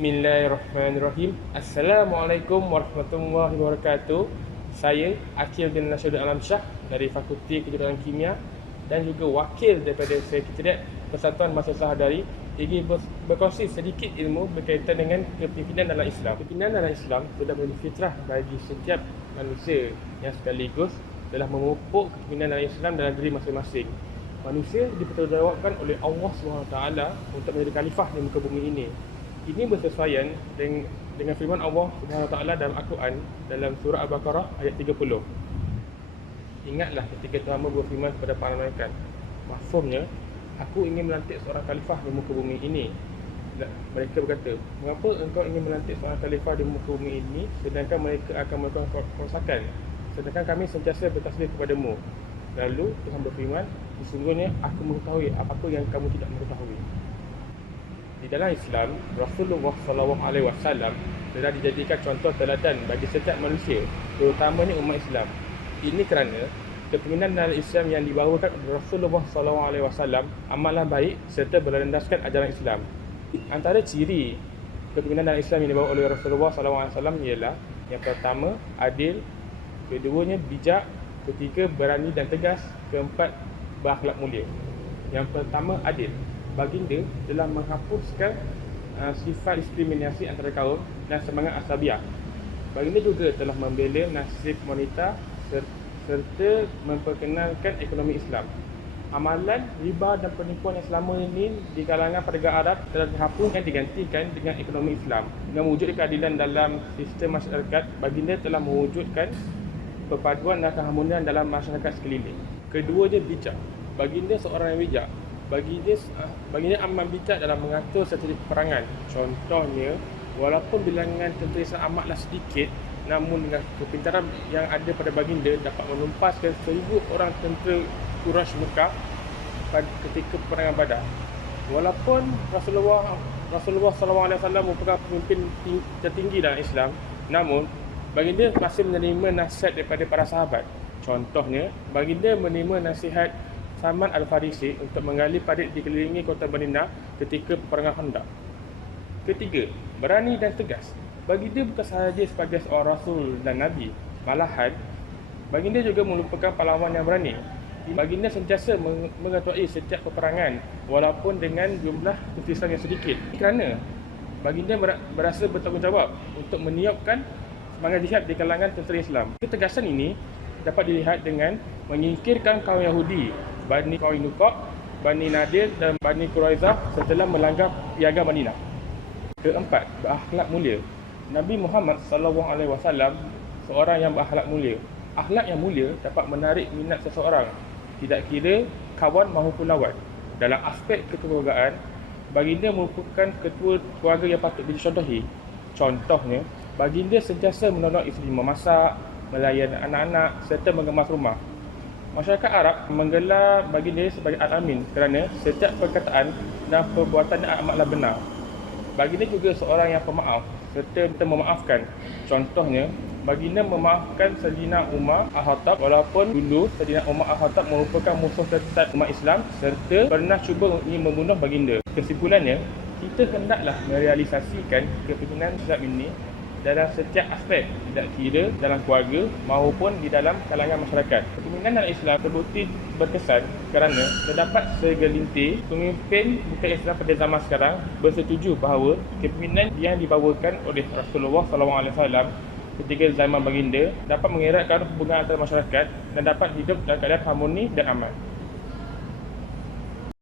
Bismillahirrahmanirrahim. Assalamualaikum warahmatullahi wabarakatuh. Saya Akil bin Nasruddin Alamsyah dari Fakulti Kejuruteraan Kimia dan juga wakil daripada Sekretariat Persatuan Mahasiswa Sahadari ingin berkongsi sedikit ilmu berkaitan dengan kepimpinan dalam Islam. Kepimpinan dalam Islam sudah menjadi fitrah bagi setiap manusia yang sekaligus telah memupuk kepimpinan dalam Islam dalam diri masing-masing. Manusia dipertanggungjawabkan oleh Allah SWT untuk menjadi khalifah di muka bumi ini. Ini bersesuaian dengan firman Allah SWT dalam Al-Quran dalam surah Al-Baqarah ayat 30. Ingatlah ketika Tuhan berfirman kepada para malaikat, maksudnya, aku ingin melantik seorang khalifah di muka bumi ini. Mereka berkata, mengapa engkau ingin melantik seorang khalifah di muka bumi ini sedangkan mereka akan melakukan kerosakan, sedangkan kami sentiasa bertasbih kepadamu. Lalu Tuhan berfirman, sesungguhnya aku mengetahui apa yang kamu tidak mengetahui. Di dalam Islam, Rasulullah SAW telah dijadikan contoh teladan bagi setiap manusia, terutamanya umat Islam. Ini kerana kepimpinan dalam Islam yang dibawakan oleh Rasulullah SAW amatlah baik serta berlandaskan ajaran Islam. Antara ciri kepimpinan dalam Islam yang dibawa oleh Rasulullah SAW ialah yang pertama, adil, keduanya bijak, ketiga, berani dan tegas, keempat, berakhlak mulia. Yang pertama, adil. Baginda telah menghapuskan sifat diskriminasi antara kaum dan semangat asabiah. Baginda juga telah membela nasib wanita serta memperkenalkan ekonomi Islam. Amalan riba dan penipuan yang selama ini di kalangan perdagang Arab telah dihapus dan digantikan dengan ekonomi Islam. Dengan mewujudkan keadilan dalam sistem masyarakat, baginda telah mewujudkan perpaduan dan keharmonian dalam masyarakat sekeliling. Keduanya bijak. Baginda seorang yang bijak. Baginda amat bijak dalam mengatur strategi peperangan. Contohnya, walaupun bilangan tentera Islam amatlah sedikit, namun dengan kepintaran yang ada pada baginda dapat menumpaskan 1,000 orang tentera Quraisy Mekah ketika peperangan Badar. Walaupun Rasulullah SAW merupakan pemimpin tertinggi dalam Islam, namun baginda masih menerima nasihat daripada para sahabat. Contohnya, baginda menerima nasihat Salman Al-Farisi untuk menggali parit dikelilingi kota Madinah ketika peperangan Khandaq. Ketiga, berani dan tegas. Baginda bukan sahaja sebagai seorang rasul dan nabi, malahan baginda juga merupakan pahlawan yang berani. Baginda sentiasa mengetuai setiap peperangan walaupun dengan jumlah tentera yang sedikit. Kerana baginda berasa bertanggungjawab untuk meniupkan semangat jihad di kalangan tentera Islam. Ketegasan ini dapat dilihat dengan menyingkirkan kaum Yahudi, Bani Qainuqa, Bani Nadir dan Bani Quraizah setelah melanggar piagam Madinah. Keempat, berakhlak mulia. Nabi Muhammad SAW seorang yang berakhlak mulia. Akhlak yang mulia dapat menarik minat seseorang, tidak kira kawan maupun lawan. Dalam aspek kekeluargaan, baginda merupakan ketua keluarga yang patut dicontohi. Contohnya, baginda sentiasa menolong isteri memasak, melayan anak-anak serta mengemas rumah. Masyarakat Arab menggelar baginda sebagai Al-Amin kerana setiap perkataan dan perbuatannya amatlah benar. Baginda juga seorang yang pemaaf serta memaafkan. Contohnya, baginda memaafkan Sayyidina Umar Al-Khattab walaupun dulu Sayyidina Umar Al-Khattab merupakan musuh tersesat umat Islam serta pernah cuba ingin membunuh baginda. Kesimpulannya, kita hendaklah merealisasikan kepimpinan Islam ini dalam setiap aspek, tidak kira dalam keluarga maupun di dalam kalangan masyarakat. Kepimpinan dalam Islam terbukti berkesan kerana terdapat segelintir pemimpin bukan Islam pada zaman sekarang bersetuju bahawa kepimpinan yang dibawakan oleh Rasulullah SAW ketika zaman baginda dapat mengeratkan hubungan antara masyarakat dan dapat hidup dalam keadaan harmoni dan aman.